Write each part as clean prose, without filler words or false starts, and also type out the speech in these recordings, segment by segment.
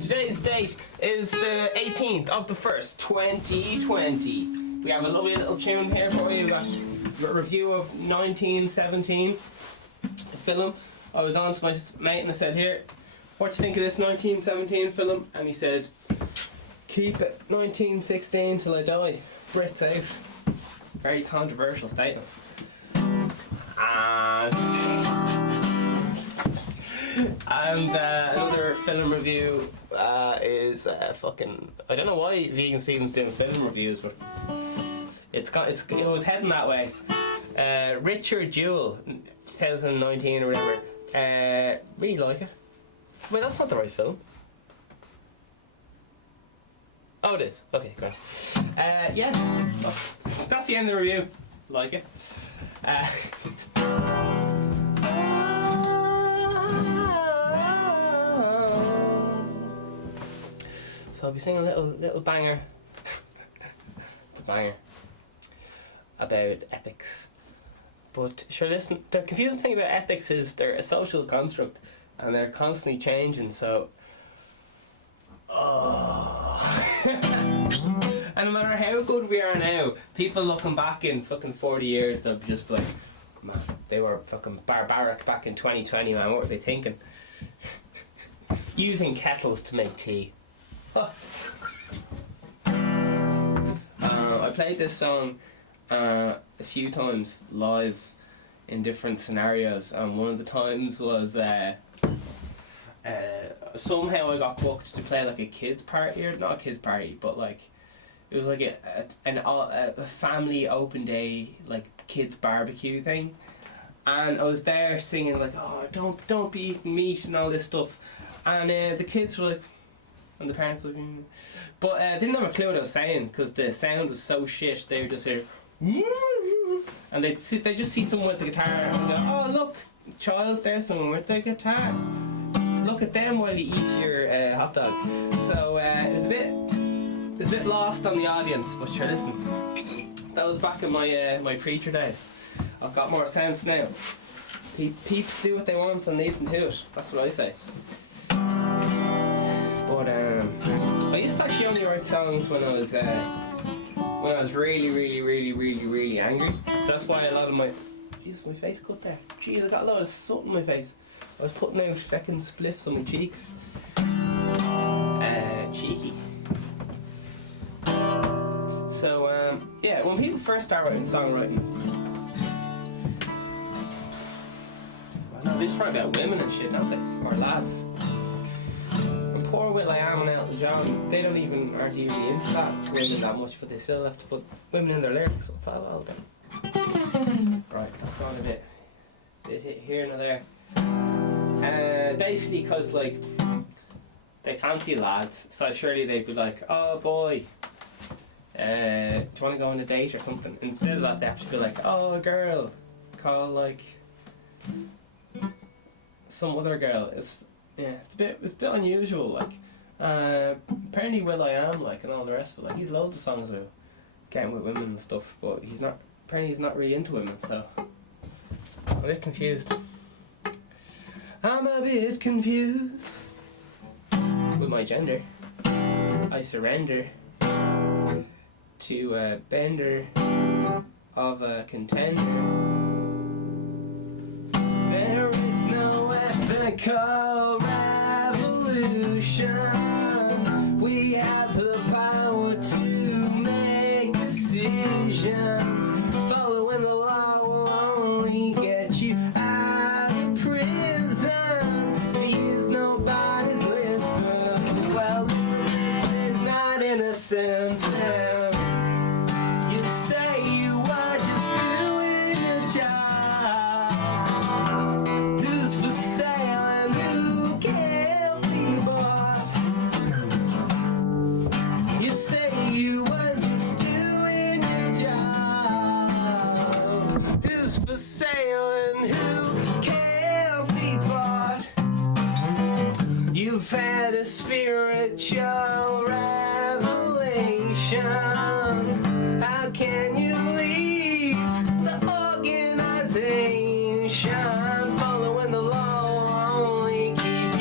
Today's date is the 18th of the 1st, 2020. We have a lovely little tune here for you. We got a review of 1917, the film. I was on to my mate and I said, here, what do you think of this 1917 film? And he said, keep it 1916 till I die. Brits out. Very controversial statement. And another film review is fucking. I don't know why Vegan Steven's doing film reviews, but it was heading that way. Richard Jewell, 2019 or whatever. Really like it. Wait, that's not the right film. Oh, it is. Okay, great. Yeah, well, that's the end of the review. Like it. So I'll be singing a little banger. The banger about ethics. But sure, listen, the confusing thing about ethics is they're a social construct and they're constantly changing, so and no matter how good we are now, people looking back in fucking 40 years, they'll be just like, man, they were fucking barbaric back in 2020, man, what were they thinking? Using kettles to make tea. I played this song a few times live in different scenarios, and one of the times was somehow I got booked to play like a kids party, or not a kids party, but like it was like a family open day, like kids barbecue thing, and I was there singing like, oh, don't be eating meat and all this stuff, and the kids were like, and the parents were like, but didn't have a clue what I was saying because the sound was so shit. They were just here, and they just see someone with the guitar and go, oh look, child, there's someone with the guitar. Look at them while you eat your hot dog. So it was a bit lost on the audience, but sure, listen, that was back in my my preacher days. I've got more sense now. Peeps do what they want and leave them to it. That's what I say. But I used to actually only write songs when I was really angry. So that's why a lot of my... Jesus, my face cut there. Jeez, I got a lot of soot in my face. I was putting out feckin' spliffs on my cheeks. Cheeky. So, yeah, when people first start writing songwriting, they just write about women and shit, don't they? Or lads. And poor will.I.am and Elton John, they aren't even really into that women that much, but they still have to put women in their lyrics. What's that all about? Right, that's gone a bit here and there. Basically, because like they fancy lads, so surely they'd be like, "Oh boy, do you want to go on a date or something?" Instead of that, they have to be like, "Oh, a girl, call like some other girl." It's a bit unusual. Like apparently will.I.am, like, and all the rest of it, like, he's loads of songs about getting with women and stuff, but he's not really into women, so I'm a bit confused. I'm a bit confused with my gender. I surrender to a bender of a contender. There is no ethical revolution. We have the power to make decisions. Following the law will only get you out of prison. Because nobody's listening. Well, this is not innocent. You say you are just doing your job. Who's for sale and who can't be bought? You say you are just doing your job. Who's for sale and who can't be bought? You've had a spiritual revelation. How can you leave the organization? Following the law will only keep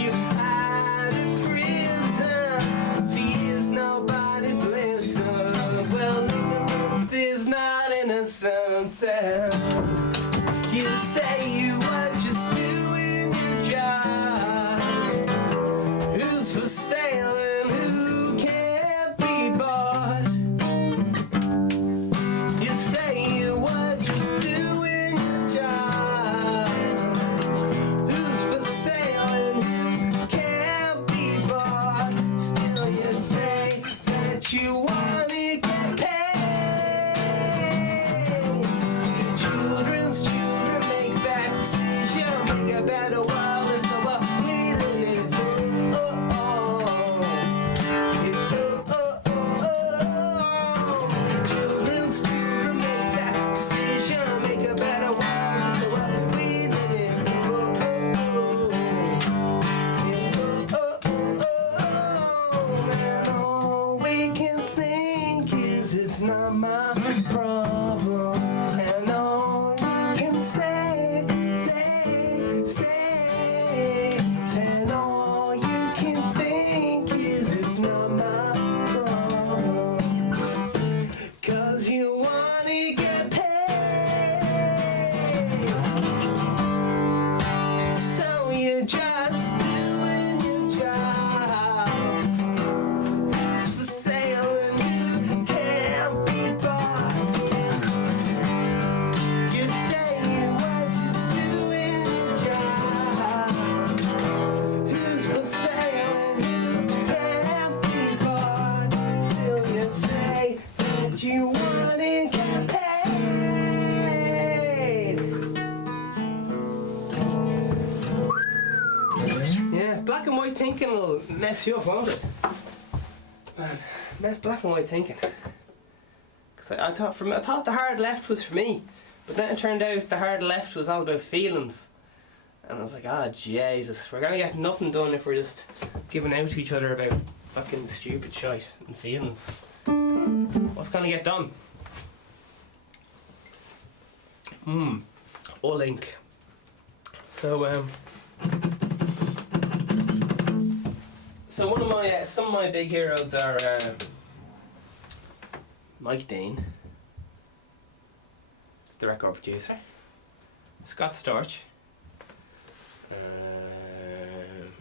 thinking will mess you up, won't it? Man, black and white thinking. Because I thought the hard left was for me, but then it turned out the hard left was all about feelings. And I was like, oh Jesus, we're gonna get nothing done if we're just giving out to each other about fucking stupid shite and feelings. What's gonna get done? All ink. So some of my big heroes are Mike Dean, the record producer, Scott Storch,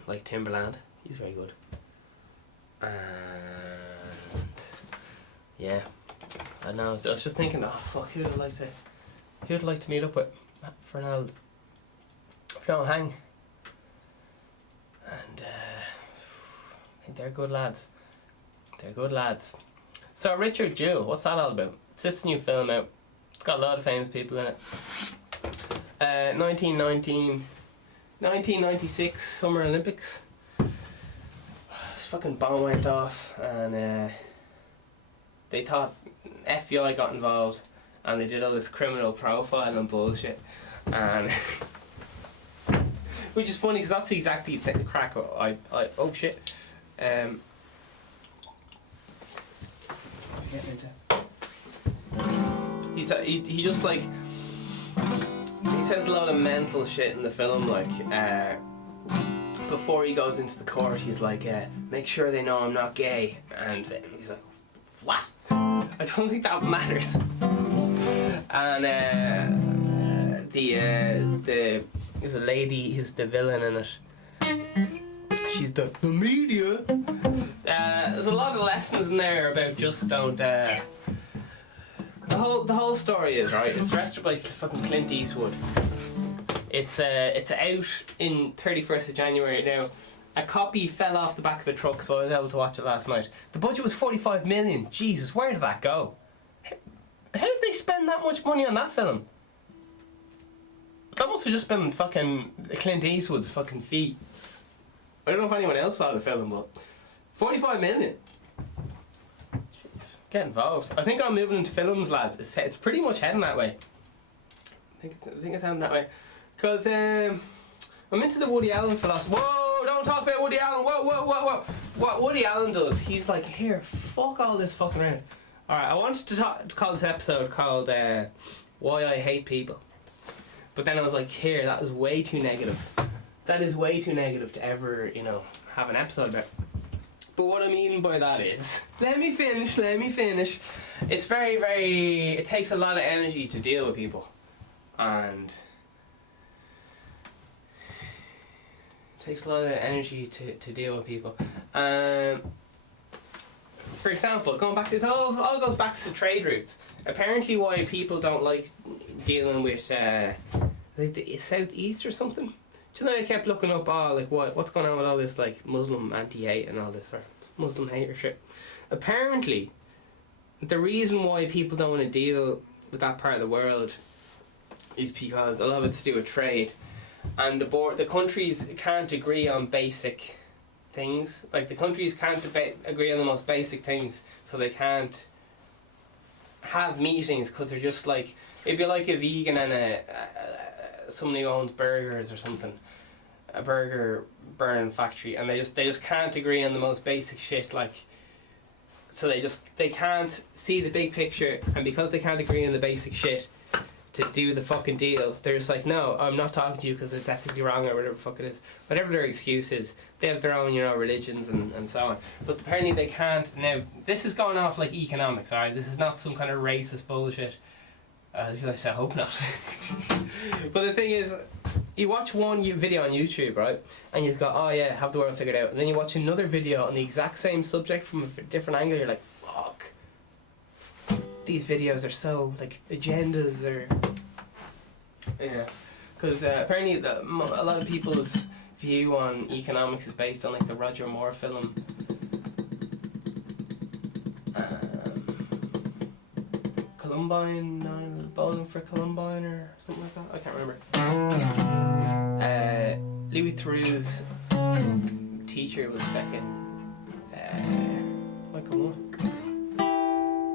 like Timberland, he's very good, and yeah, I don't know, I was just thinking, oh fuck, who'd I like to meet up with for an old hang, and I think they're good lads. So Richard Jewell, what's that all about? It's this new film out. It's got a lot of famous people in it. 1996 Summer Olympics. This fucking bomb went off, and they thought FBI got involved, and they did all this criminal profiling and bullshit, and which is funny because that's exactly the crack. Oh shit. He just like, he says a lot of mental shit in the film, like before he goes into the court he's like, make sure they know I'm not gay, and he's like, what? I don't think that matters. And there's a lady who's the villain in it. She's the media. There's a lot of lessons in there about just don't. The whole story is right. It's directed by fucking Clint Eastwood. It's out in 31st of January now. A copy fell off the back of a truck, so I was able to watch it last night. The budget was 45 million. Jesus, where did that go? How did they spend that much money on that film? That must have just been fucking Clint Eastwood's fucking fee. I don't know if anyone else saw the film, but 45 million. Jeez, get involved. I think I'm moving into films, lads. It's pretty much heading that way. I think it's heading that way. Because I'm into the Woody Allen philosophy. Whoa, don't talk about Woody Allen. Whoa. What Woody Allen does, he's like, here, fuck all this fucking around. Alright, I wanted to call this episode called Why I Hate People. But then I was like, here, that was way too negative. That is way too negative to ever, have an episode about. But what I mean by that is, let me finish. It's very, very, it takes a lot of energy to deal with people. And it takes a lot of energy to deal with people. For example, going back, it all goes back to trade routes. Apparently why people don't like dealing with the Southeast or something. Do you know, I kept looking up what's going on with all this like Muslim anti-hate and all this, or Muslim hate or shit. Apparently, the reason why people don't want to deal with that part of the world is because a lot of it's to do with trade, and the countries can't agree on basic things. Like the countries can't agree on the most basic things, so they can't have meetings because they're just like, it'd be like a vegan and somebody who owns burgers or something, a burger burn factory, and they just can't agree on the most basic shit, like, so they can't see the big picture, and because they can't agree on the basic shit to do the fucking deal, they're just like, no, I'm not talking to you because it's ethically wrong or whatever the fuck it is, whatever their excuse is. They have their own, religions and so on, but apparently they can't. Now this is going off like economics, alright, this is not some kind of racist bullshit. I hope not. But the thing is, you watch one video on YouTube, right, and you've got, oh yeah, have the world figured out, and then you watch another video on the exact same subject from a different angle, you're like, fuck, these videos are so, like, agendas, or, yeah, because apparently a lot of people's view on economics is based on, like, the Roger Moore film, Columbine, Bowling for Columbine or something like that, I can't remember. Louis Theroux's teacher was fucking Michael Moore.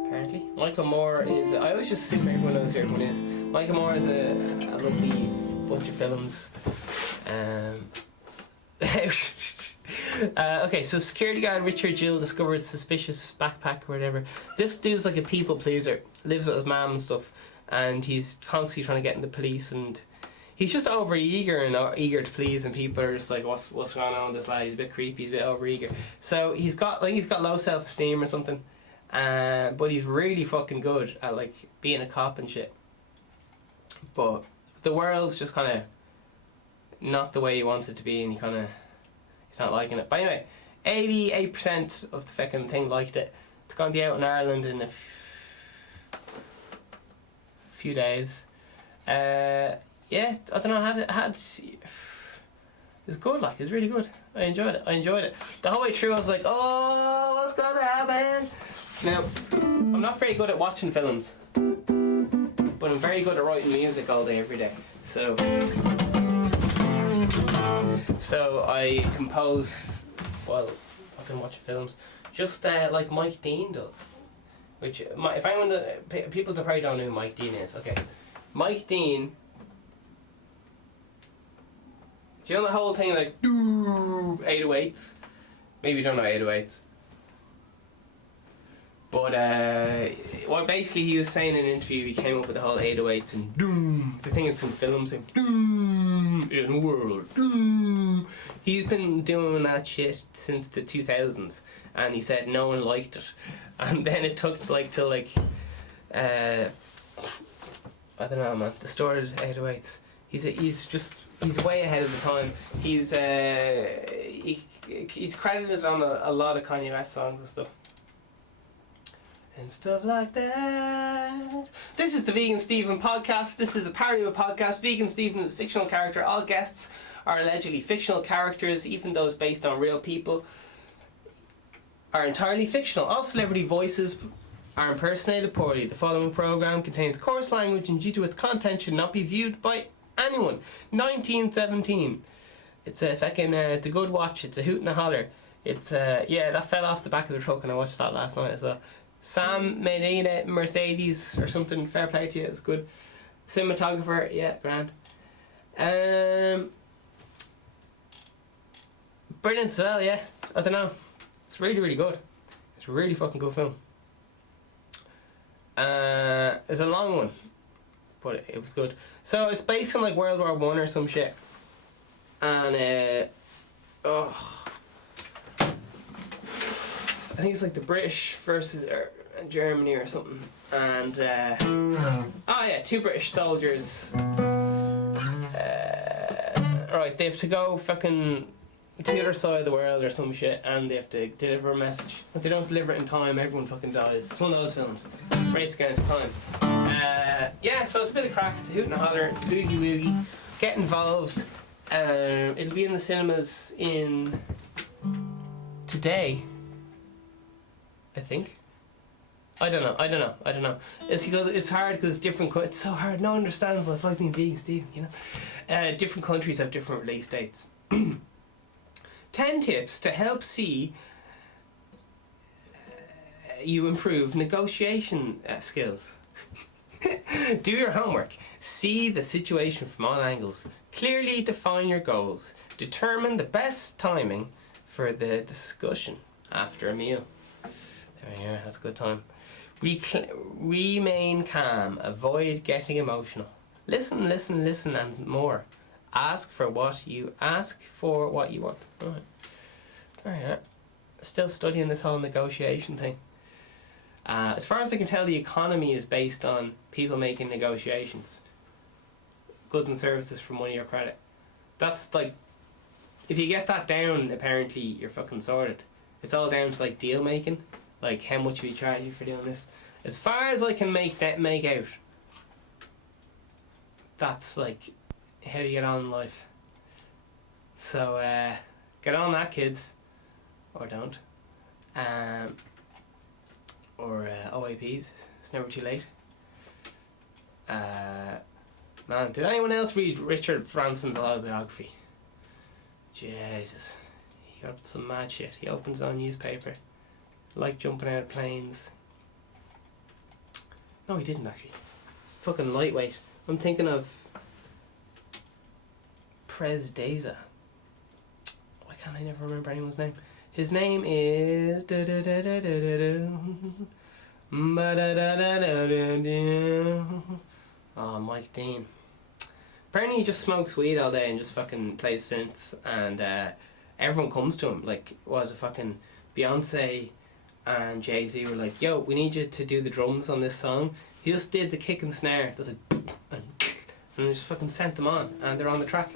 Apparently, Michael Moore is. I always just assume everyone knows who everyone is. Michael Moore is a lovely bunch of films. Okay, so security guard Richard Gill discovers suspicious backpack or whatever. This dude's like a people pleaser, lives with his mum and stuff, and he's constantly trying to get into police, and he's just over eager and eager to please, and people are just like, what's going on with this lad? He's a bit creepy, he's a bit over eager. So he's got low self esteem or something, but he's really fucking good at like being a cop and shit. But the world's just kind of not the way he wants it to be, and he's not liking it. But anyway, 88% of the fucking thing liked it. It's going to be out in Ireland in a few days. Yeah, I don't know. It was good. Like, it was really good. I enjoyed it. The whole way through, I was like, oh, what's going to happen? Now, I'm not very good at watching films, but I'm very good at writing music all day, every day. So I compose while fucking watching films, just like Mike Dean does. Which, if anyone, people probably don't know who Mike Dean is. Okay, Mike Dean. Do you know the whole thing like 808s? Maybe you don't know 808s. But what basically he was saying in an interview, he came up with the whole 808s and doom. The thing is in films and doom in the world. Doom. He's been doing that shit since the 2000s, and he said no one liked it, and then it took till I don't know, man. Distorted 808s. He's way ahead of the time. He's credited on a lot of Kanye West songs and stuff. And stuff like that. This is the Vegan Steven podcast. This is a parody of a podcast. Vegan Steven is a fictional character. All guests are allegedly fictional characters, even those based on real people are entirely fictional. All celebrity voices are impersonated poorly. The following program contains coarse language and due to its content should not be viewed by anyone. 1917. It's a fucking, it's a good watch. It's a hoot and a holler. It's, yeah, that fell off the back of the truck and I watched that last night as well. Sam Medina Mercedes or something, fair play to you, it was good. Cinematographer, yeah, grand. Brilliant as well, yeah. I don't know. It's really, really good. It's a really fucking good film. It's a long one, but it was good. So it's based on like World War I or some shit. And I think it's like the British versus Germany or something. And two British soldiers. Right, they have to go fucking to the other side of the world or some shit, and they have to deliver a message. If they don't deliver it in time, everyone fucking dies. It's one of those films. Race against time. Yeah, so it's a bit of crack. It's a hoot and a holler. It's a boogie woogie. Get involved. It'll be in the cinemas in today, I think. I don't know. It's hard because it's so hard, not understandable. It's like being vegan, Steve, you know. Different countries have different release dates. 10 tips to help see you improve negotiation skills. Do your homework. See the situation from all angles. Clearly define your goals. Determine the best timing for the discussion after a meal. There we go, that's a good time. Remain calm. Avoid getting emotional. Listen and more. Ask for what you want. Alright. Alright. Still studying this whole negotiation thing. As far as I can tell, the economy is based on people making negotiations. Goods and services for money or credit. That's like, if you get that down, apparently you're fucking sorted. It's all down to like deal making. Like, how much we charge you for doing this. As far as I can make out, that's like how you get on in life. So get on that, kids, or don't. Or OAPs. It's never too late. Man, did anyone else read Richard Branson's autobiography? Jesus, he got up to some mad shit. He opened his own newspaper. Like jumping out of planes. No, he didn't actually. Fucking lightweight. I'm thinking of Prez Deza. Why can't I never remember anyone's name? His name is oh, Mike Dean. Apparently he just smokes weed all day and just fucking plays synths, and everyone comes to him. Like, was a fucking Beyonce and Jay-Z were like, yo, we need you to do the drums on this song. He just did the kick and snare. There's like, and just fucking sent them on, and they're on the track.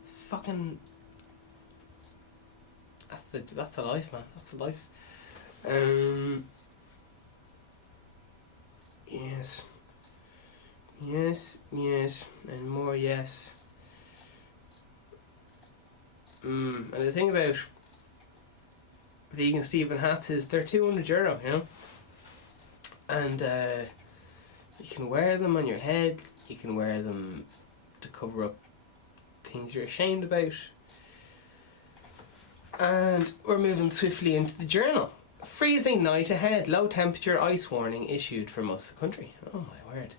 It's fucking... That's the life, man. That's the life. Yes. Yes, yes, and more yes. And the thing about vegan Stephen hats is they're €200, you know? And you can wear them on your head, you can wear them to cover up things you're ashamed about. And we're moving swiftly into the journal. Freezing night ahead, low temperature ice warning issued for most of the country. Oh my word.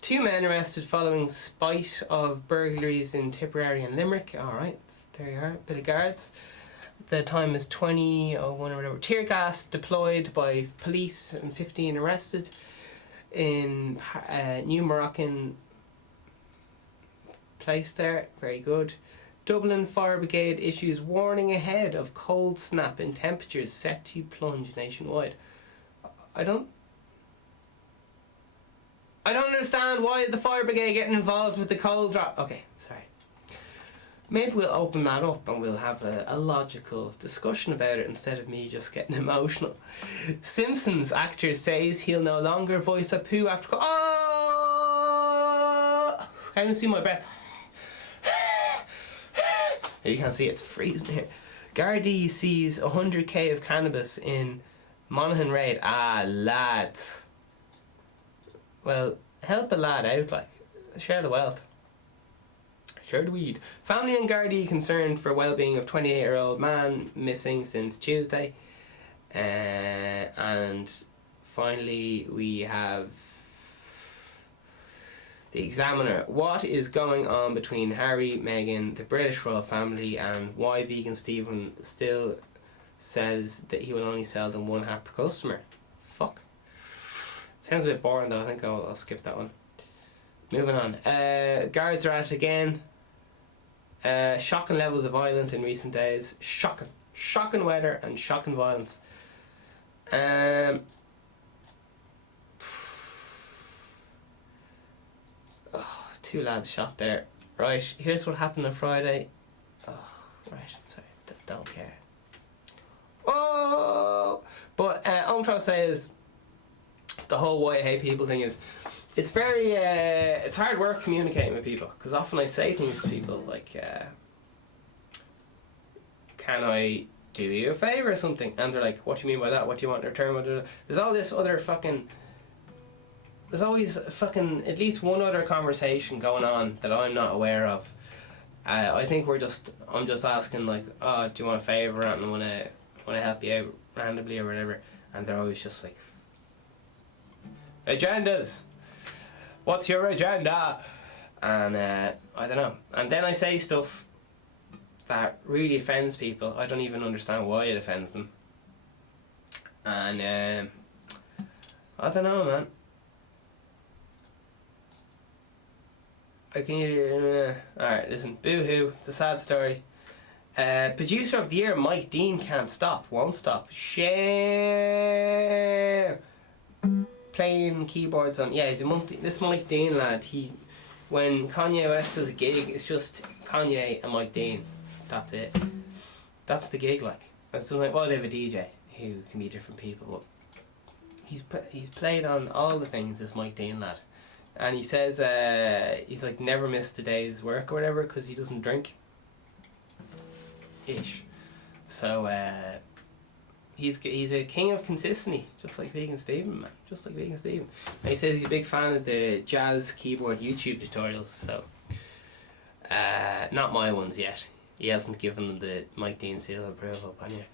2 men arrested following spite of burglaries in Tipperary and Limerick. Alright, there you are, bit of guards. The time is 20:01 or whatever. Tear gas deployed by police and 15 arrested in New Moroccan place there. Very good. Dublin Fire Brigade issues warning ahead of cold snap in temperatures set to plunge nationwide. I don't understand why the fire brigade getting involved with the cold drop. Okay, sorry. Maybe we'll open that up and we'll have a logical discussion about it instead of me just getting emotional. Simpsons actor says he'll no longer voice a poo after... Oh! Can't even see my breath. You can't see, it's freezing here. Gardaí sees 100k of cannabis in Monaghan raid. Ah, lads. Well, help a lad out, like. Share the wealth. Share the weed. Family and Gardaí concerned for well-being of 28-year-old man missing since Tuesday. And finally we have the Examiner. What is going on between Harry, Meghan, the British royal family, and why vegan Stephen still says that he will only sell them 1 hat per customer? Fuck. Sounds a bit boring though, I think I'll skip that one. Moving on. Guards are at it again. Shocking levels of violence in recent days. Shocking. Shocking weather and shocking violence. 2 lads shot there. Right, here's what happened on Friday. Oh, right, sorry, don't care. Oh! But all I'm trying to say is the whole why I hate people thing is it's very it's hard work communicating with people, because often I say things to people like can I do you a favour or something, and they're like, what do you mean by that, what do you want in return? There's all this other fucking, there's always fucking at least one other conversation going on that I'm not aware of. I think I'm just asking like, oh, do you want a favour, and I want to help you out randomly or whatever, and they're always just like, agendas, what's your agenda? And I don't know, and then I say stuff that really offends people. I don't even understand why it offends them, and I don't know, man. Alright, listen, boo-hoo, it's a sad story. Producer of the year Mike Dean can't stop, won't stop. Share playing keyboards on, yeah, he's this Mike Dean lad, when Kanye West does a gig, it's just Kanye and Mike Dean. That's it. That's the gig, like. And so, like, well, they have a DJ who can be different people, but he's played on all the things, this Mike Dean lad. And he says he's like never missed a day's work or whatever because he doesn't drink. Ish. So he's a king of consistency, just like Vegan Stephen, man. Just like Vegan Stephen. And he says he's a big fan of the jazz keyboard YouTube tutorials. So not my ones yet. He hasn't given them the Mike Dean seal of approval. But anyway,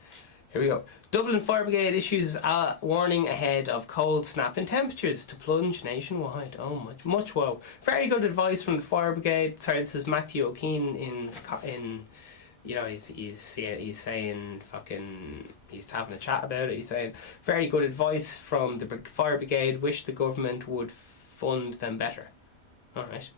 here we go. Dublin Fire Brigade issues a warning ahead of cold snap in temperatures to plunge nationwide. Oh, much woe. Very good advice from the Fire Brigade. Sorry, this is Matthew O'Keefe in you know, he's saying fucking, he's having a chat about it. He's saying very good advice from the Fire Brigade. Wish the government would fund them better. All right.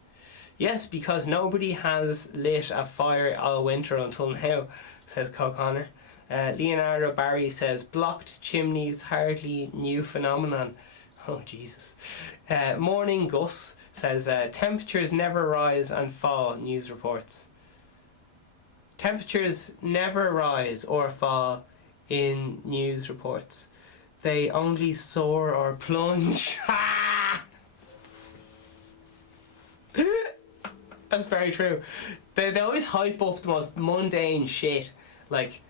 Yes, because nobody has lit a fire all winter until now, says O'Connor. Leonardo Barry says blocked chimneys hardly new phenomenon. Oh Jesus. Morning Gus says temperatures never rise and fall. News reports. Temperatures never rise or fall in news reports. They only soar or plunge. That's very true. They always hype up the most mundane shit. Like,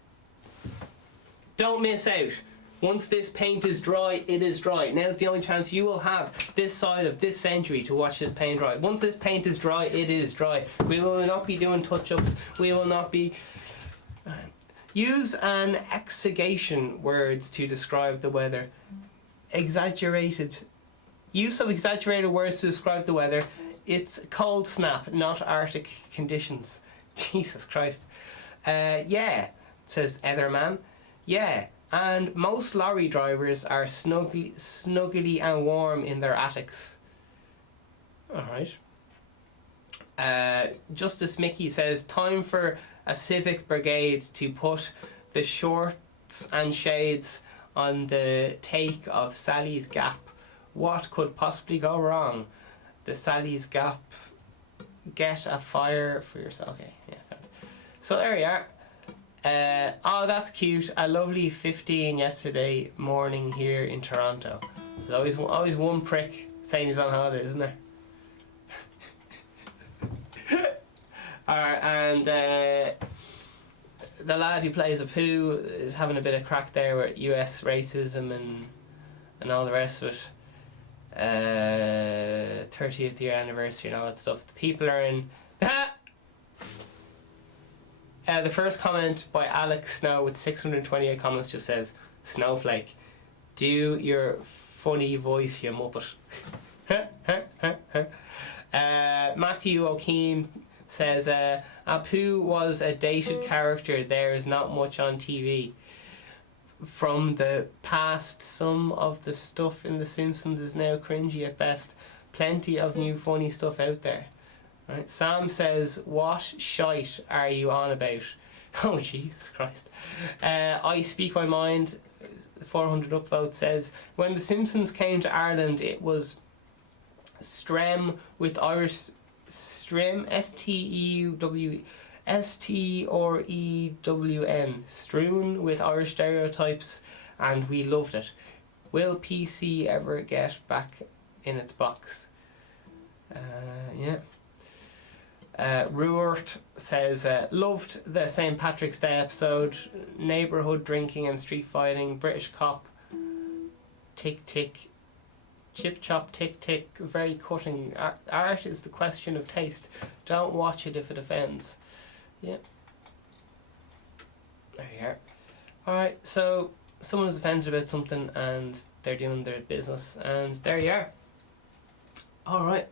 don't miss out. Once this paint is dry, it is dry. Now's the only chance you will have this side of this century to watch this paint dry. Once this paint is dry, it is dry. We will not be doing touch-ups. We will not be... Use an exaggeration words to describe the weather. Exaggerated. Use of exaggerated words to describe the weather. It's cold snap, not Arctic conditions. Jesus Christ. Yeah, says Etherman. Yeah. And most lorry drivers are snuggly and warm in their attics. Alright. Justice Mickey says, time for a civic brigade to put the shorts and shades on the take of Sally's Gap. What could possibly go wrong? The Sally's Gap. Get a fire for yourself. Okay, yeah. So there you are. Oh, that's cute. A lovely 15 yesterday morning here in Toronto. So there's always one prick saying he's on holiday, isn't there? Alright, and the lad who plays a poo is having a bit of crack there with US racism and all the rest of it. 30th year anniversary and all that stuff. The people are in... the first comment by Alex Snow with 628 comments just says, Snowflake, do your funny voice, you muppet. Matthew O'Keefe says, Apu was a dated character. There is not much on TV. From the past, some of the stuff in The Simpsons is now cringy at best. Plenty of new funny stuff out there. Right. Sam says, what shite are you on about? Oh, Jesus Christ. I speak my mind. 400 upvote says, when The Simpsons came to Ireland, it was Strem with Irish... Strem, S-T-E-W... S-T-R-E-W-N. Strewn with Irish stereotypes, and we loved it. Will PC ever get back in its box? Yeah. Ruart says, loved the St. Patrick's Day episode. Neighbourhood drinking and street fighting. British cop. Tick tick. Chip chop tick tick. Very cutting. Art is the question of taste. Don't watch it if it offends. Yeah. There you are. Alright, so someone's offended about something and they're doing their business, and there you are. Alright.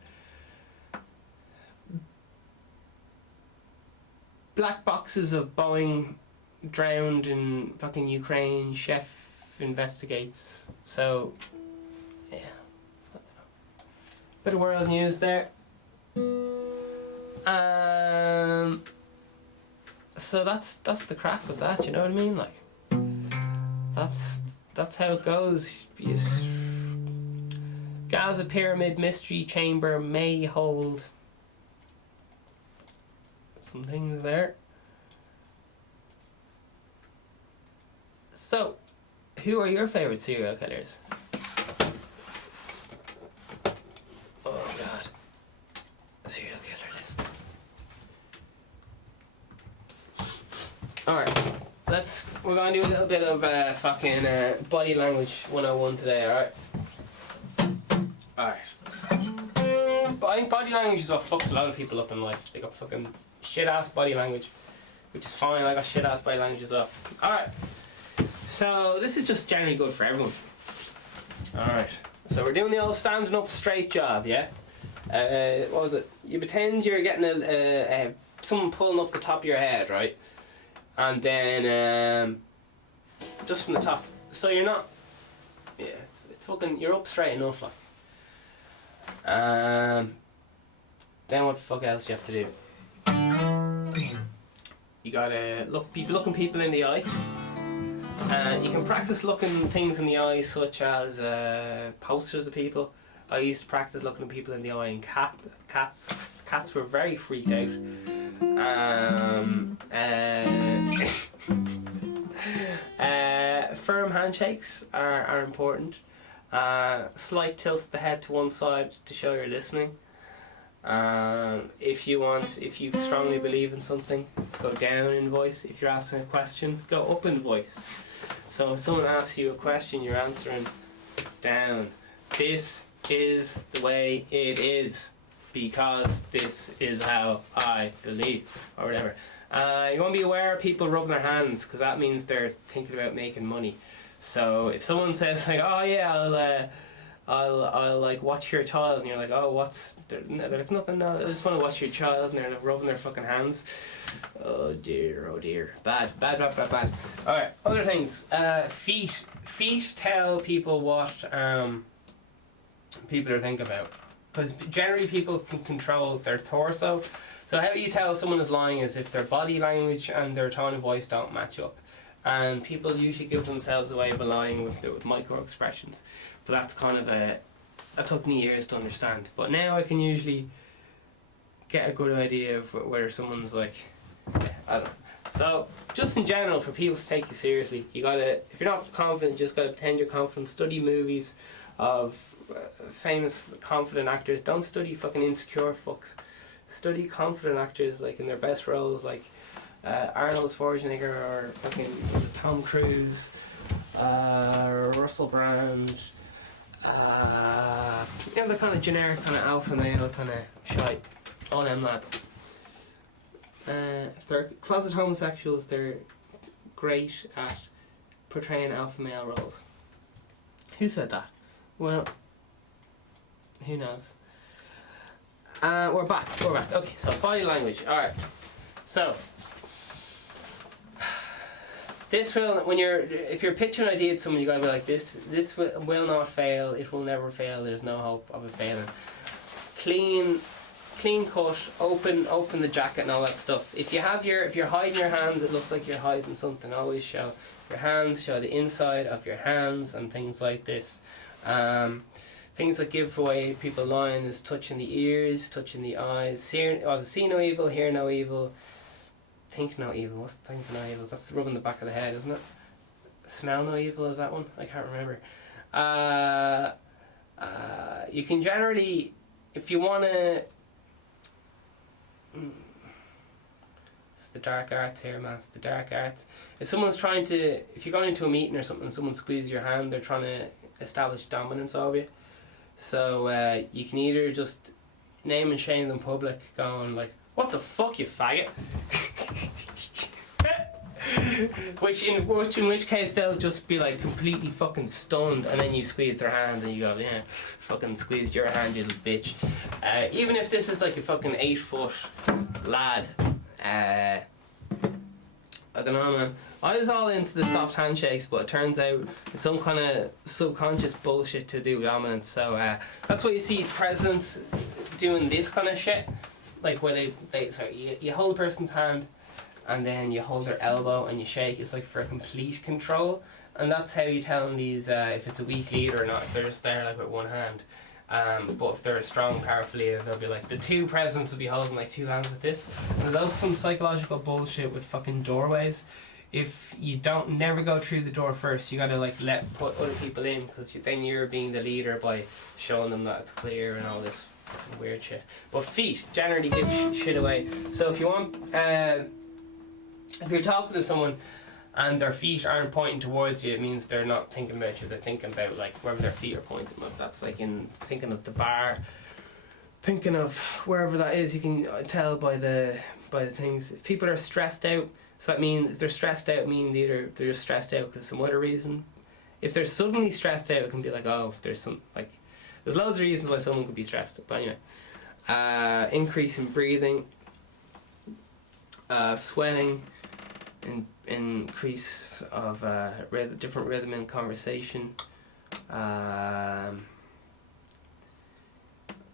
Black boxes of Boeing drowned in fucking Ukraine. Chef investigates. So, yeah. Bit of world news there. So that's the crack with that. You know what I mean? Like, that's how it goes. Gaza Pyramid Mystery Chamber may hold some things there. So, who are your favourite serial killers? Oh God. Serial killer list. Alright, we're going to do a little bit of fucking body language 101 today, alright? Alright. But I think body language is what fucks a lot of people up in life. They got fucking shit ass body language. which is fine. I got shit ass body language as well. Alright, so this is just generally good for everyone. Alright, so we're doing the old standing up straight job, yeah? What was it? You pretend you're getting someone pulling up the top of your head, right? And then just from the top, so you're not, yeah, it's fucking, you're up straight enough, like. Then what the fuck else do you have to do? You gotta be looking people in the eye. You can practice looking things in the eye, such as posters of people. I used to practice looking at people in the eye, and cats were very freaked out. Firm handshakes are important. Slight tilt of the head to one side to show you're listening. If you strongly believe in something, go down in voice. If you're asking a question, go up in voice. So if someone asks you a question, you're answering down. This is the way it is because this is how I believe, or whatever. You want to be aware of people rubbing their hands, because that means they're thinking about making money. So if someone says like, oh yeah, I'll like watch your child, and you're like, oh, they're like, nothing, no, I just want to watch your child, and they're like rubbing their fucking hands. Oh dear, bad. Alright, other things. Feet tell people what people are thinking about, because generally people can control their torso. So how you tell someone is lying is if their body language and their tone of voice don't match up. And people usually give themselves away by lying with micro expressions, but that's kind of that took me years to understand, but now I can usually get a good idea of whether someone's like, I don't know. So just in general, for people to take you seriously, you gotta, if you're not confident, you just gotta pretend you're confident. Study movies of famous confident actors. Don't study fucking insecure fucks. Study confident actors, like in their best roles, like Arnold Schwarzenegger, or fucking Tom Cruise, Russell Brand, you know, the kind of generic kind of alpha male kind of shite, all them lads. If they're closet homosexuals, they're great at portraying alpha male roles. Who said that? Well, who knows? We're back. Okay, so body language. Alright. So this will, if you're pitching an idea to someone, you gotta be like, this will not fail, it will never fail, there's no hope of it failing. Clean cut, open the jacket and all that stuff. If you're hiding your hands, it looks like you're hiding something. Always show your hands, show the inside of your hands and things like this. Things that give away people lying is touching the ears, touching the eyes, see no evil, hear no evil, think no evil. What's think no evil? That's rubbing the back of the head, isn't it? Smell no evil, is that one? I can't remember. You can generally, if you want to, it's the dark arts here, man. It's the dark arts. If you're going into a meeting or something and someone squeezes your hand, they're trying to establish dominance over you. So you can either just name and shame them in public, going like, what the fuck, you faggot? in which case they'll just be like completely fucking stunned, and then you squeeze their hand and you go, yeah, fucking squeezed your hand, you little bitch. Even if this is like a fucking 8-foot lad, I don't know, man. I was all into the soft handshakes, but it turns out it's some kind of subconscious bullshit to do with dominance. So that's why you see presidents doing this kind of shit, like where you hold a person's hand and then you hold their elbow and you shake. It's like for complete control, and that's how you tell them these if it's a weak leader or not. If they're just there like with one hand. But if they're a strong, powerful leader, they'll be like, the two presidents will be holding like two hands with this. And there's also some psychological bullshit with fucking doorways. If you never go through the door first, you gotta like put other people in, because then you're being the leader by showing them that it's clear and all this fucking weird shit. But feet generally give shit away. So if you want, if you're talking to someone and their feet aren't pointing towards you, it means they're not thinking about you. They're thinking about like wherever their feet are pointing. Like that's like thinking of the bar, thinking of wherever that is. You can tell by the by the things. If people are stressed out, so that means if they're stressed out, it means either they're just stressed out because some other reason. If they're suddenly stressed out, it can be like, oh, there's loads of reasons why someone could be stressed. But anyway, increase in breathing, swelling, increase of different rhythm in conversation,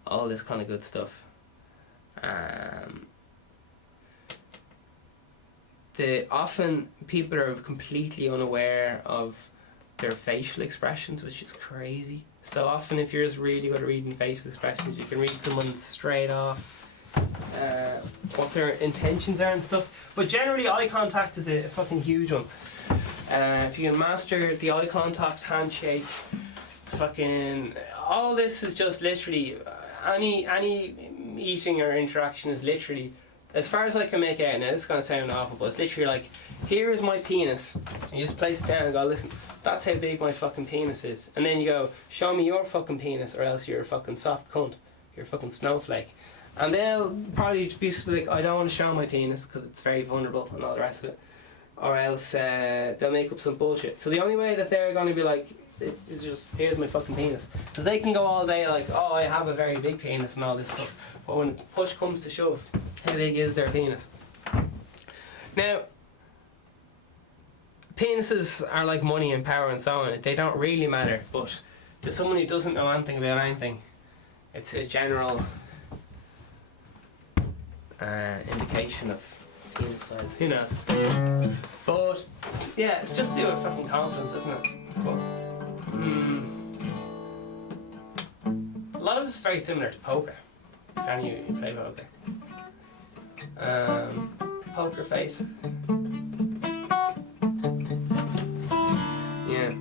all this kind of good stuff. Often people are completely unaware of their facial expressions, which is crazy. So often if you're just really good at reading facial expressions, you can read someone straight off what their intentions are and stuff. But generally eye contact is a fucking huge one. If you can master the eye contact, handshake, fucking all this is just literally any meeting or interaction is literally, as far as I can make it out, now this is going to sound awful, but it's literally like, here is my penis. You just place it down and go, listen, that's how big my fucking penis is. And then you go, show me your fucking penis or else you're a fucking soft cunt. You're a fucking snowflake. And they'll probably be like, I don't want to show my penis because it's very vulnerable and all the rest of it. Or else they'll make up some bullshit. So the only way that they're going to be like, is just, here's my fucking penis. Because they can go all day like, oh, I have a very big penis and all this stuff. But when push comes to shove, how big is their penis? Now, penises are like money and power and so on. They don't really matter, but to someone who doesn't know anything about anything, it's a general indication of penis size. Who knows? But yeah, it's just to do with fucking confidence, isn't it? But a lot of it's very similar to poker. If any of you play poker. Poker face. Yeah.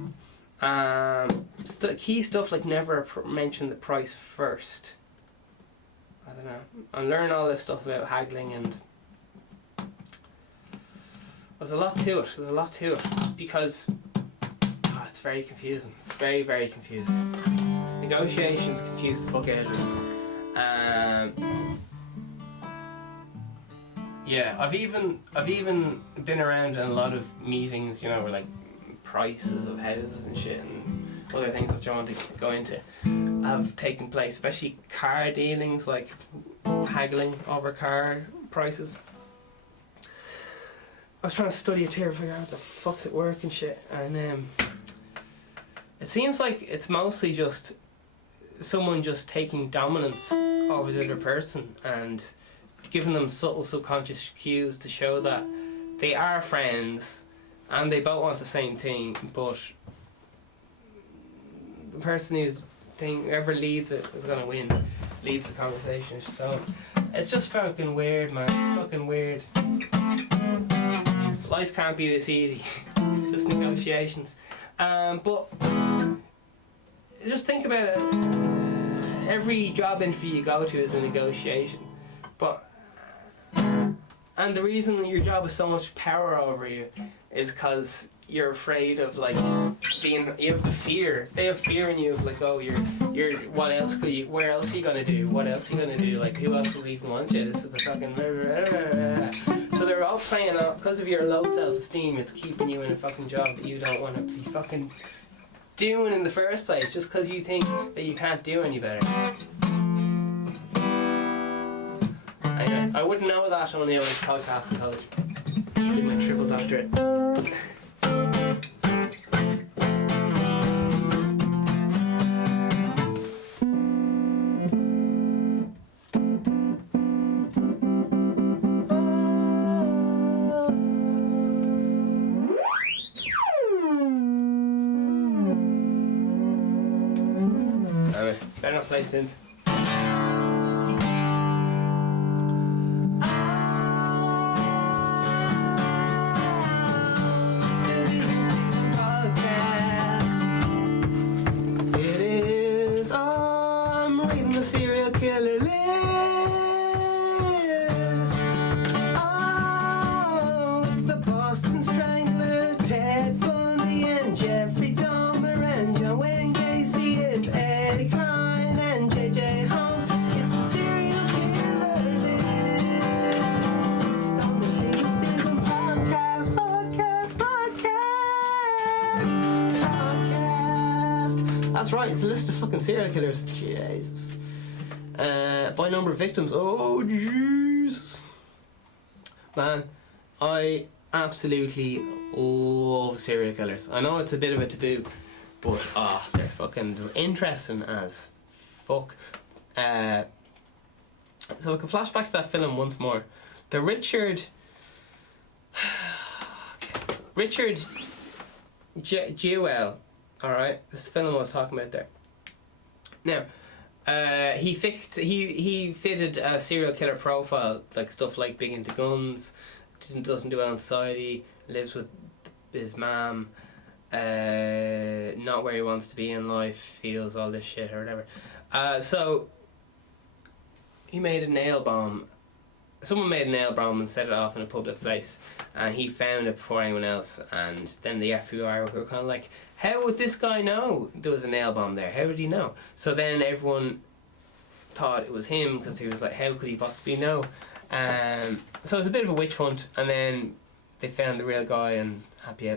Key stuff like never mention the price first. I don't know. I'm learning all this stuff about haggling, and there's a lot to it. Because it's very confusing. It's very, very confusing. Negotiations confuse the fuck out of me. Yeah, I've even been around in a lot of meetings, you know, where like prices of houses and shit and other things which I want to go into have taken place, especially car dealings, like haggling over car prices. I was trying to study it here to figure out how the fuck's it work and shit, and it seems like it's mostly just someone just taking dominance over the other person and giving them subtle subconscious cues to show that they are friends and they both want the same thing, but the person whoever leads it is going to win, leads the conversation. So it's just fucking weird, man. Fucking weird. Life can't be this easy. Just negotiations. But just think about it. Every job interview you go to is a negotiation. But and the reason your job has so much power over you is because you're afraid of like you have the fear. They have fear in you of like, oh, you're where else are you gonna do? What else are you gonna do? Like, who else would even want you? This is a fucking so they're all playing out because of your low self-esteem. It's keeping you in a fucking job that you don't want to be fucking doing in the first place, just because you think that you can't do any better. Anyway, I wouldn't know that on the other podcast in college. Did my triple doctorate. Anyway, better not play synth. Serial killer list. Oh, it's the Boston Strangler, Ted Bundy and Jeffrey Dahmer and John Wayne Gacy. It's Eddie Klein and JJ That's right, it's a list of fucking serial killers. Jesus. By number of victims. Oh, Jesus. Man, I absolutely love serial killers. I know it's a bit of a taboo, but they're fucking interesting as fuck. So we can flash back to that film once more. The Richard Jewell, alright, this is the film I was talking about there. Now, he fitted a serial killer profile, like stuff like big into guns, doesn't do well in society, lives with his mom, not where he wants to be in life, feels all this shit or whatever. So he made a nail bomb. Someone made a nail bomb and set it off in a public place, and he found it before anyone else. And then the FBI were kind of like, how would this guy know there was a nail bomb there? How did he know? So then everyone thought it was him, because he was like, how could he possibly know? So it was a bit of a witch hunt, and then they found the real guy, and lovely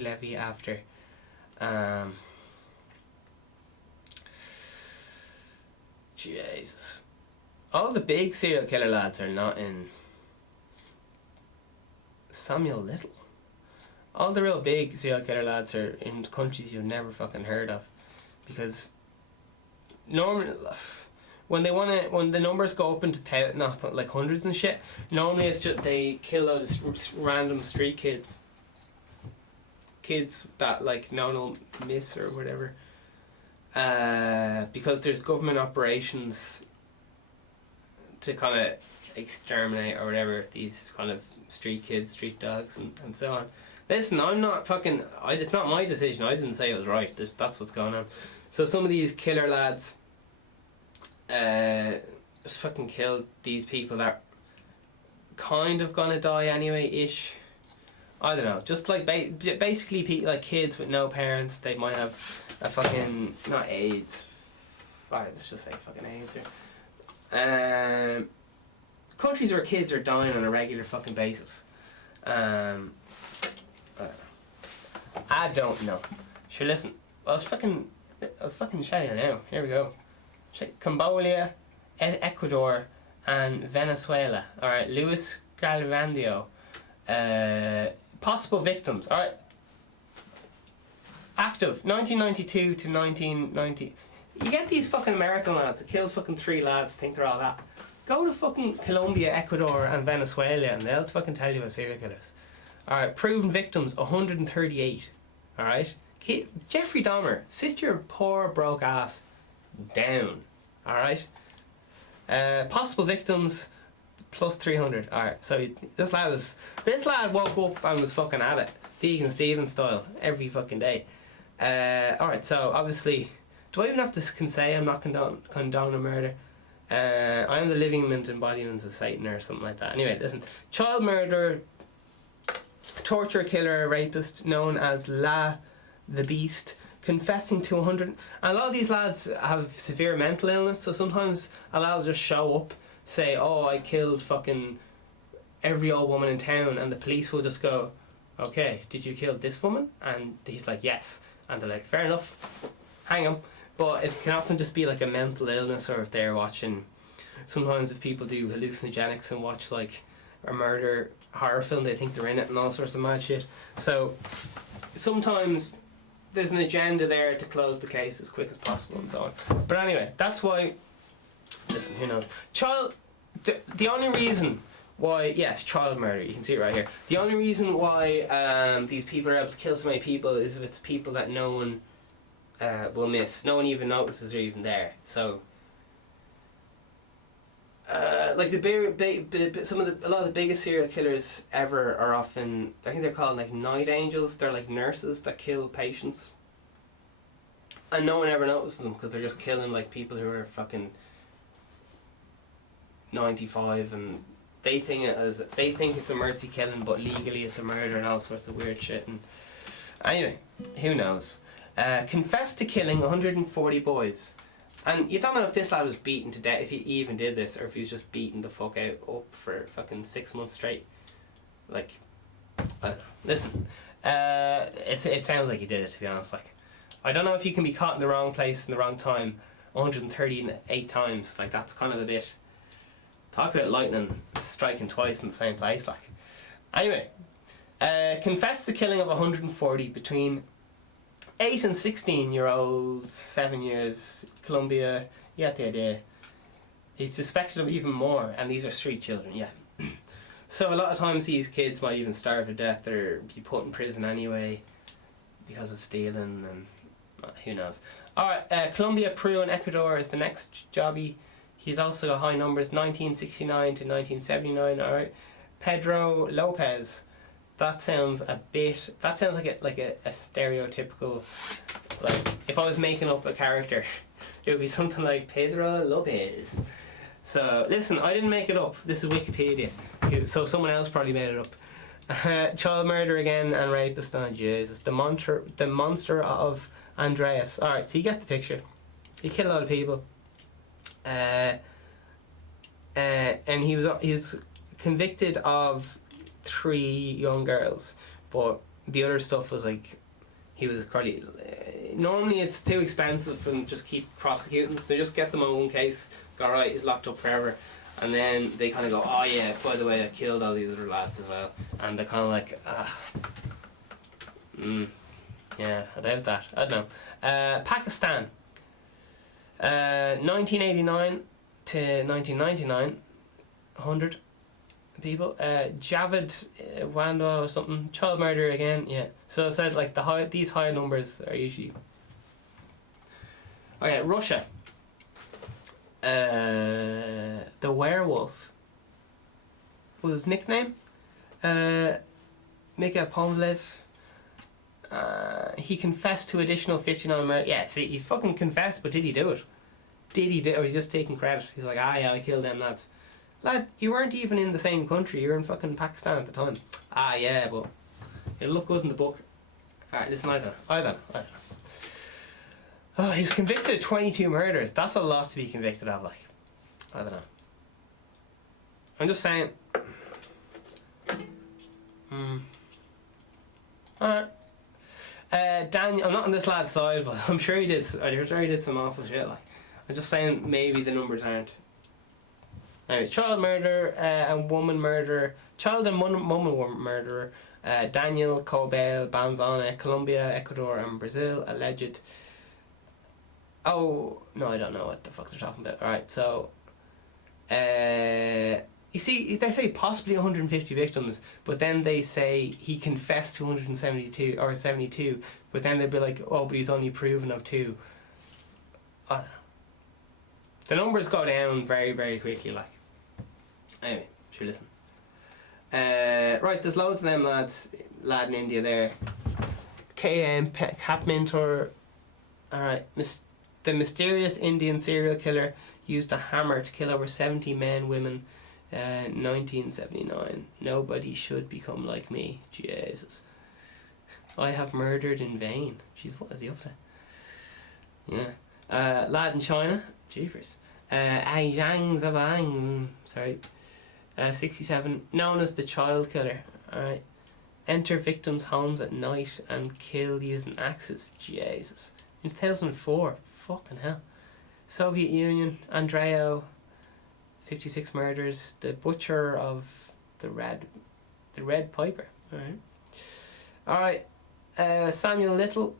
Levy after. Jesus. All the big serial killer lads are not in Samuel Little. All the real big serial killer lads are in countries you've never fucking heard of, because normally when the numbers go up into not like hundreds and shit, normally it's just they kill out of random street kids that like no one will miss or whatever, because there's government operations to kind of exterminate or whatever these kind of street kids, street dogs, and so on. Listen, I'm not fucking. It's not my decision. I didn't say it was right. That's what's going on. So some of these killer lads, just fucking killed these people that kind of gonna die anyway, ish. I don't know. Just like basically like kids with no parents. They might have a fucking not AIDS. Alright, let's just say fucking AIDS here. Countries where kids are dying on a regular fucking basis. I don't know. Sure, listen. I'll fucking show you now. Here we go. Cambodia, Ecuador, and Venezuela. Alright, Luis Galvandio. Possible victims. Alright. Active 1992 to 1990. You get these fucking American lads that killed fucking 3 lads, think they're all that. Go to fucking Colombia, Ecuador, and Venezuela, and they'll fucking tell you about serial killers. Alright, proven victims 138. Alright? Jeffrey Dahmer, sit your poor broke ass down. Alright? Possible victims plus 300. Alright, so this lad woke up and was fucking at it, Vegan Steven style, every fucking day. Alright, so obviously, do I even have to say I'm not condoning murder? I am the living embodiment of Satan or something like that. Anyway, listen. Child murderer, torture killer, rapist known as the Beast, confessing to 100. And a lot of these lads have severe mental illness, so sometimes a lad will just show up, say, oh, I killed fucking every old woman in town, and the police will just go, okay, did you kill this woman? And he's like, yes. And they're like, fair enough, hang him. But it can often just be like a mental illness, or if they're watching, sometimes if people do hallucinogenics and watch like a murder horror film, they think they're in it and all sorts of mad shit. So sometimes there's an agenda there to close the case as quick as possible and so on. But anyway, that's why, listen, who knows. The only reason why, yes, child murder, you can see it right here. The only reason why these people are able to kill so many people is if it's people that no one will miss. No one even notices they're even there. So, like a lot of the biggest serial killers ever are often, I think they're called like night angels. They're like nurses that kill patients, and no one ever notices them because they're just killing like people who are fucking 95, and they think it's a mercy killing, but legally it's a murder and all sorts of weird shit. And anyway, who knows? Confessed to killing 140 boys. And you don't know if this lad was beaten to death, if he even did this, or if he was just beaten the fuck out up for fucking 6 months straight. Like, I don't know. Listen, It sounds like he did it, to be honest. Like, I don't know if you can be caught in the wrong place in the wrong time 138 times. Like, that's kind of a bit. Talk about lightning striking twice in the same place. Like, anyway, confessed the killing of 140 between 8 and 16-year-olds, 7 years, Colombia. You get the idea. He's suspected of even more, and these are street children. Yeah. So a lot of times these kids might even starve to death or be put in prison anyway because of stealing, and who knows. Alright, Colombia, Peru and Ecuador is the next jobby. He's also got high numbers, 1969 to 1979. Alright, Pedro Lopez. That sounds like a stereotypical, like, if I was making up a character, it would be something like Pedro Lopez. So, listen, I didn't make it up. This is Wikipedia. So someone else probably made it up. Child murder again and rapist. Oh, Jesus. The monster of Andreas. Alright, so you get the picture. He killed a lot of people. And he was convicted of 3 young girls. But the other stuff was like, he was probably... normally it's too expensive for them to just keep prosecuting. They just get them on one case. Alright, he's locked up forever. And then they kind of go, oh yeah, by the way, I killed all these other lads as well. And they're kind of like, yeah, about that. I don't know. Pakistan. 1989 to 1999, 100 people. Javed Wanda or something. Child murder again, yeah. So it said like these high numbers are usually... Okay, Russia. The werewolf was his nickname. Mikhail Pomlev. He confessed to additional 59 murders. Yeah, see, he fucking confessed, but did he do it? Did he do it? Or he's just taking credit? He's like, yeah, I killed them lads. Lad, you weren't even in the same country. You were in fucking Pakistan at the time. Yeah, but it'll look good in the book. Alright, listen, I don't know. Oh, he's convicted of 22 murders. That's a lot to be convicted of, like. I don't know. I'm just saying. Alright. Daniel, I'm not on this lad's side, but I'm sure he did some awful shit, like. I'm just saying maybe the numbers aren't. Anyway, child murder and woman murderer. Child and woman murderer. Daniel Cobel, Banzana, Colombia, Ecuador and Brazil. Alleged... Oh, no, I don't know what the fuck they're talking about. Alright, so... you see, they say possibly 150 victims, but then they say he confessed to 172, or 72, but then they'd be like, oh, but he's only proven of 2. I don't know. The numbers go down very, very quickly, like. Anyway, sure, listen. Right, there's loads of them lads, lad in India there. KM, Cap Mentor. Alright, the mysterious Indian serial killer used a hammer to kill over 70 men, women, 1979. Nobody should become like me. Jesus. I have murdered in vain. Jeez, what is he up to? Yeah. Lad in China. Jeepers. Sorry. 67. Known as the child killer. Alright. Enter victims' homes at night and kill using axes. Jesus. In 2004. Fucking hell. Soviet Union. Andreo. 56 murders. The butcher of the Red Piper. Alright. Samuel Little.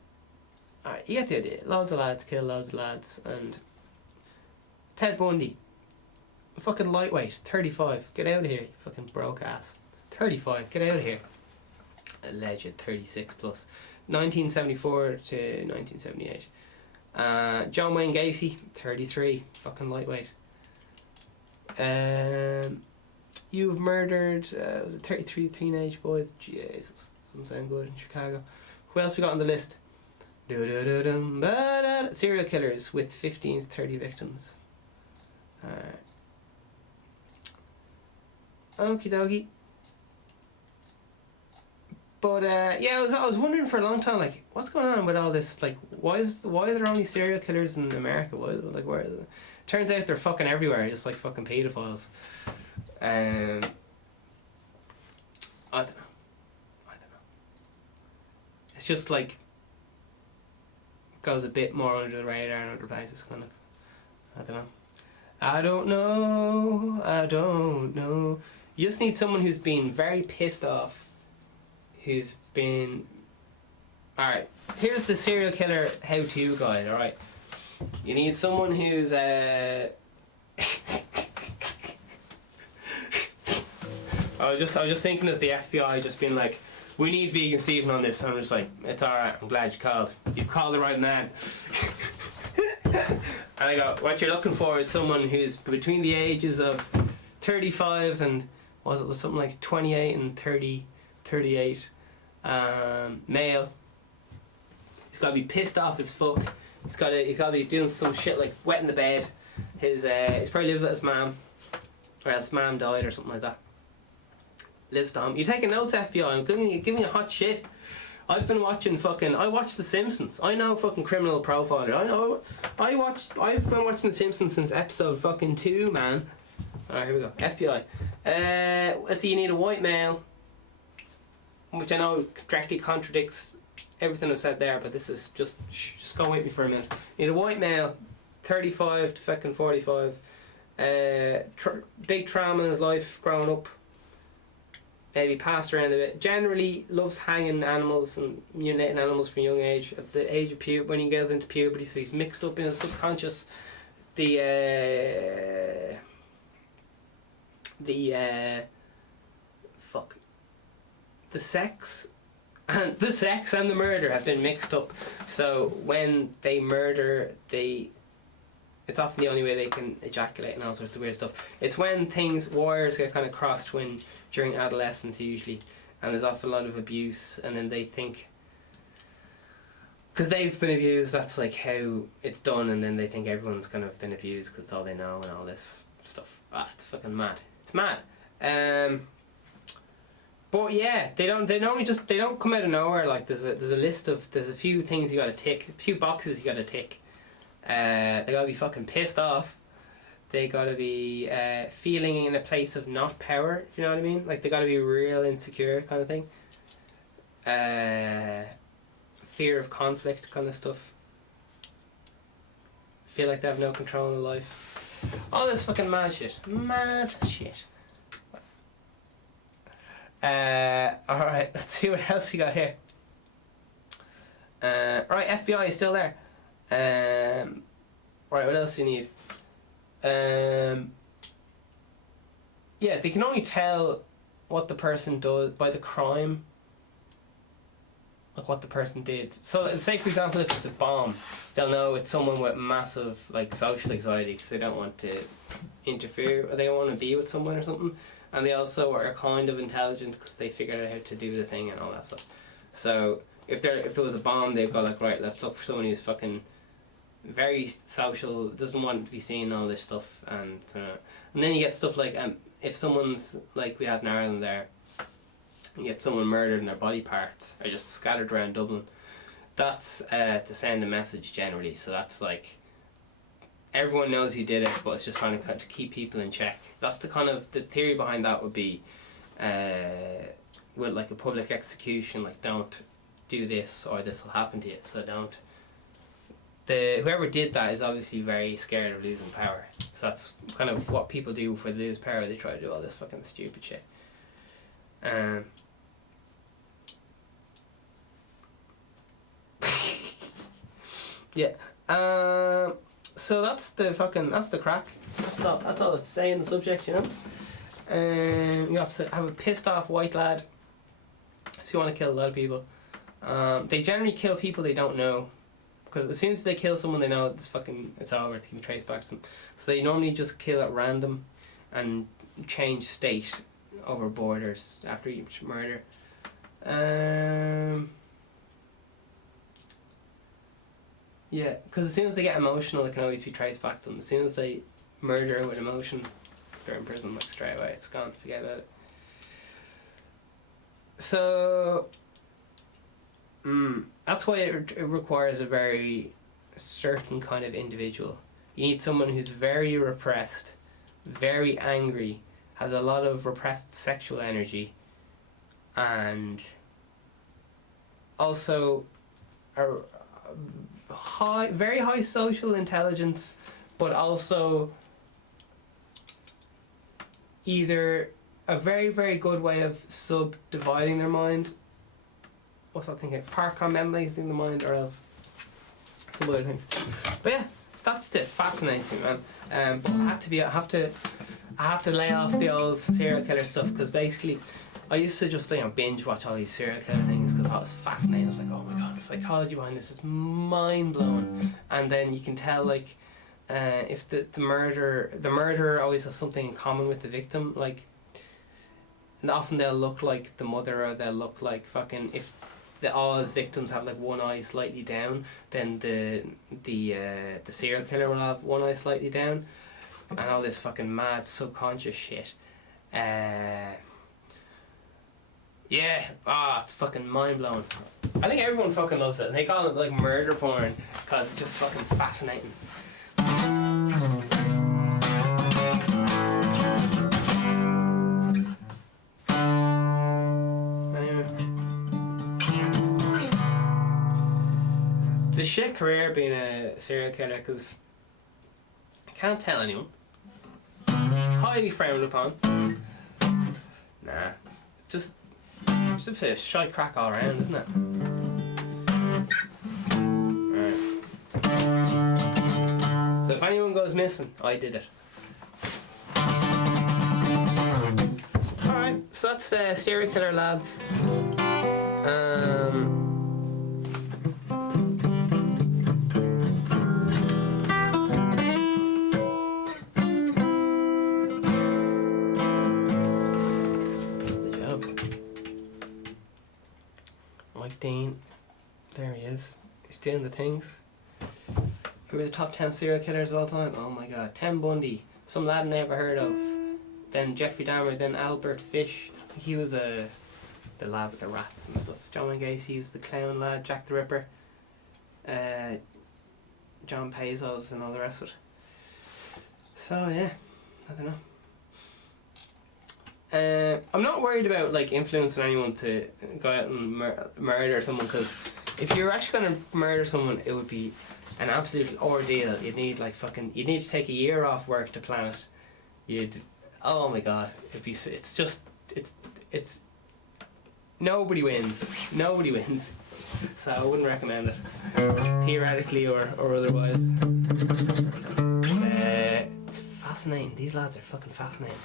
Alright, you get the idea. Loads of lads kill loads of lads. And Ted Bundy. Fucking lightweight. 35. Get out of here, you fucking broke ass. 35. Get out of here. Alleged 36 plus. 1974 to 1978. John Wayne Gacy. 33. Fucking lightweight. You've murdered was it 33 teenage boys? Jesus, doesn't sound good in Chicago. Who else we got on the list? Serial killers with 15 to 30 victims. Okie dokie. But yeah, I was wondering for a long time, like, what's going on with all this? Like, why are there only serial killers in America? Where? Turns out they're fucking everywhere, just like fucking pedophiles. I don't know. just like goes a bit more under the radar in other places, kind of. I don't know. I don't know. You just need someone who's been very pissed off, who's been... Alright, here's the serial killer how-to guide, alright? You need someone who's I was just thinking of the FBI just being like, we need Vegan Stephen on this. And I'm just like, it's alright, I'm glad you called. You've called the right man. And I go, what you're looking for is someone who's between the ages of 35 and, was it something like 28 and 38, male. He's got to be pissed off as fuck. He's got to be doing some shit like wetting the bed. He's probably lived with his mum, or his mum died or something like that. Lives to home. You're taking notes, FBI. I'm giving you hot shit. I've been watching I watched The Simpsons. I know fucking criminal profiler. I've been watching The Simpsons since episode fucking 2, man. Alright, here we go. FBI. Let's see, you need a white male, which I know directly contradicts everything I've said there, but this is just go with me for a minute. You need a white male, 35 to fucking 45. Big trauma in his life growing up. Maybe passed around a bit. Generally loves hanging animals and mutilating animals from a young age. At the age of when he goes into puberty, so he's mixed up in his subconscious. The sex and the murder have been mixed up. So when they murder, it's often the only way they can ejaculate and all sorts of weird stuff. It's when wires get kind of crossed during adolescence usually, and there's often a lot of abuse, and then they think, because they've been abused, that's like how it's done, and then they think everyone's kind of been abused because it's all they know and all this stuff. It's fucking mad. It's mad. But yeah, they don't come out of nowhere. Like there's a few things you gotta tick, a few boxes you gotta tick. They gotta be fucking pissed off. They gotta be feeling in a place of not power, if you know what I mean. Like they gotta be real insecure kind of thing. Fear of conflict kind of stuff. Feel like they have no control in life. All this fucking mad shit. Mad shit. Alright, let's see what else we got here. Right, FBI is still there. Right, what else do you need? Yeah, they can only tell what the person does by the crime, like what the person did. So say for example if it's a bomb, they'll know it's someone with massive like social anxiety because they don't want to interfere, or they don't want to be with someone or something, and they also are kind of intelligent because they figured out how to do the thing and all that stuff. So if there was a bomb, they'd go like, right, let's look for someone who's fucking very social, doesn't want to be seeing all this stuff, and then you get stuff like if someone's like we had in Ireland there, you get someone murdered and their body parts are just scattered around Dublin. That's to send a message generally. So that's like everyone knows you did it, but it's just trying to keep people in check. That's the theory behind that would be with like a public execution, like don't do this or this will happen to you, so don't. Whoever did that is obviously very scared of losing power. So that's kind of what people do before they lose power. They try to do all this fucking stupid shit. Yeah. So that's the crack. That's all to say in the subject, you know. You have to have a pissed off white lad. So you want to kill a lot of people. They generally kill people they don't know. Because as soon as they kill someone they know, it's over, they can be traced back to them. So they normally just kill at random and change state over borders after each murder. Yeah, because as soon as they get emotional, it can always be traced back to them. As soon as they murder with emotion, they're in prison like straight away. It's gone, forget about it. So that's why it requires a very certain kind of individual. You need someone who's very repressed, very angry, has a lot of repressed sexual energy, and also are very high social intelligence, but also either a very, very good way of subdividing their mind. What's that thing? Compartmentalizing the mind, or else some other things. But yeah, that's it. Fascinating, man. But I have to lay off the old serial killer stuff, because basically I used to just binge watch all these serial killer things because I thought it was fascinating. I was like, oh my god, the psychology behind this is mind blowing. And then you can tell if the murderer always has something in common with the victim. Like, and often they'll look like the mother, or they'll look like fucking, if all his victims have like one eye slightly down, then the serial killer will have one eye slightly down, and all this fucking mad subconscious shit. Yeah, it's fucking mind blowing. I think everyone fucking loves it, and they call it like murder porn because it's just fucking fascinating. Anyway, it's a shit career being a serial killer, because I can't tell anyone. Highly frowned upon. Nah, just a bit of shy crack all around, isn't it? Right. So if anyone goes missing, I did it. Alright, so that's serial killer, lads. Dean, there he is. He's doing the things. Who are the top 10 serial killers of all time? Oh my god. Ted Bundy, some lad I never heard of. Then Jeffrey Dahmer, then Albert Fish. He was the lad with the rats and stuff. John Wayne Gacy was the clown lad. Jack the Ripper. John Pazos and all the rest of it. So yeah, I don't know. I'm not worried about influencing anyone to go out and murder someone, because if you're actually going to murder someone, it would be an absolute ordeal. You'd need you'd need to take a year off work to plan it. Oh my god, it's nobody wins. So I wouldn't recommend it, theoretically or otherwise. It's fascinating. These lads are fucking fascinating.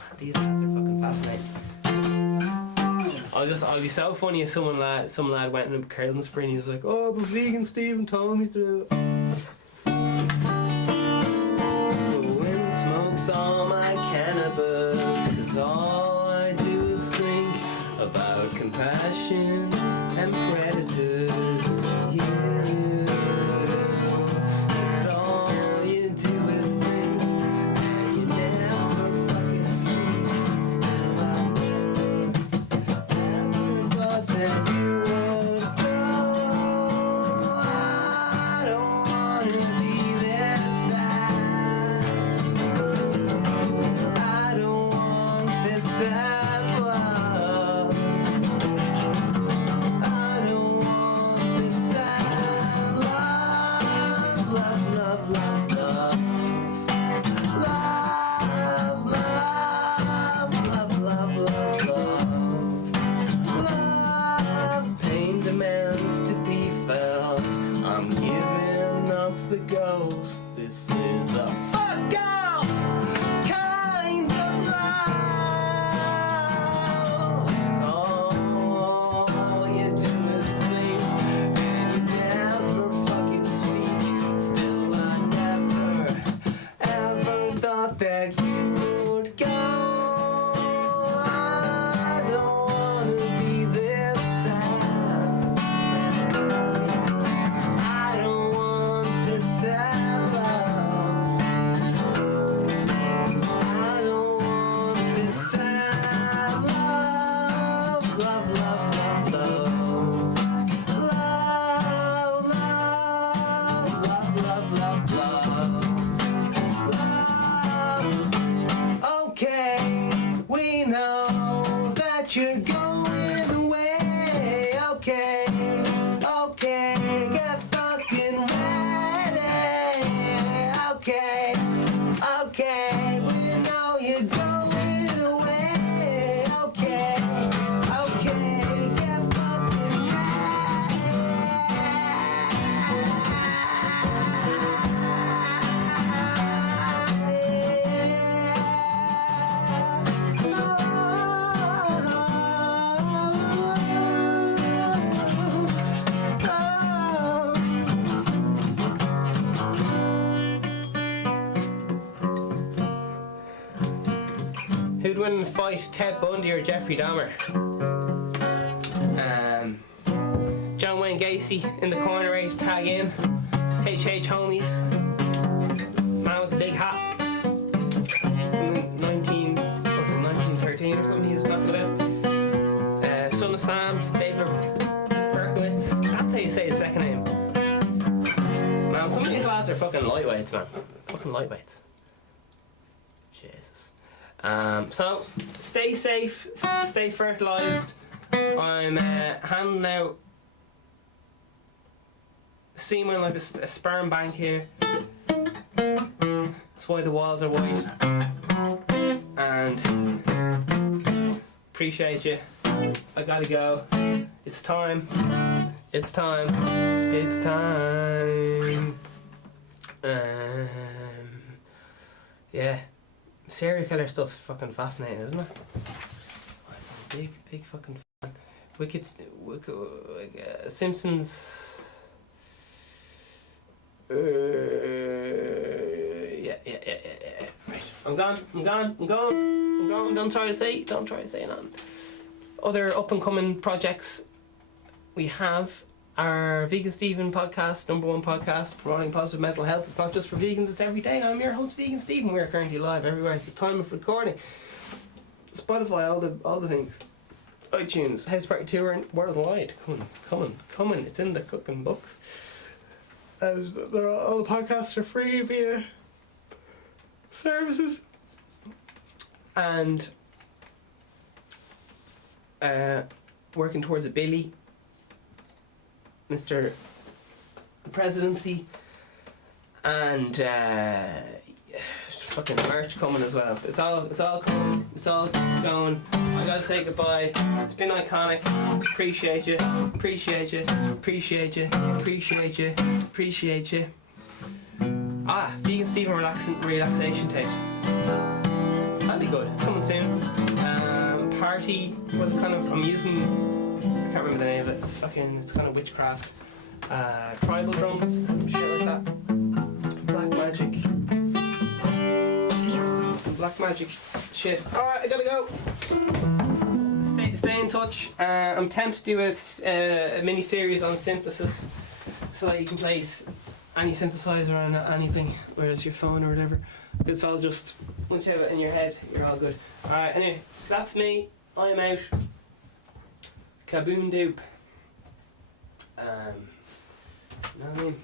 I'd be so funny if some lad went in a curling spree and he was like, oh, but vegan Stephen told me to. The wind smokes all my cannabis, 'cause all I do is think about compassion and predators. Who'd win in a fight, Ted Bundy or Jeffrey Dahmer? John Wayne Gacy in the corner ready to tag in. H.H. Homies. Man with the big hat. From 1913 or something he was talking about. Son of Sam, David Berkowitz. That's how you say his second name. Man, some of these lads are fucking lightweights, man. Fucking lightweights. Jesus. So, stay safe, stay fertilised. I'm handing out semen like a sperm bank here. That's why the walls are white. And appreciate you. I gotta go. It's time. It's time. It's time. Yeah. Serial killer stuff's fucking fascinating, isn't it? I'm a big fucking fan. We could Simpsons. Yeah. Right. I'm gone. Don't try to say nothing. Other up and coming projects we have our Vegan Stephen podcast, #1 podcast promoting positive mental health. It's not just for vegans, it's every day. I'm your host, Vegan Stephen. We're currently live everywhere at the time of recording. Spotify, all the things. iTunes, House Party Tour worldwide. Coming. It's in the cooking books. All the podcasts are free via services. And working towards a Billy, Mr. Presidency, and fucking merch coming as well. It's all coming. It's all going. I gotta say goodbye. It's been iconic. Appreciate you. Vegan Stephen relaxation tapes. That'd be good. It's coming soon. Party was kind of, I'm using, I can't remember the name of it. It's kind of witchcraft. Tribal drums, shit like that. Black magic. Some black magic shit. Alright, I gotta go. Stay in touch. I'm tempted to do a mini series on synthesis so that you can place any synthesizer on anything, whether it's your phone or whatever. It's all just, once you have it in your head, you're all good. Alright, anyway, that's me. I'm out. Kaboom doop. You know what I mean?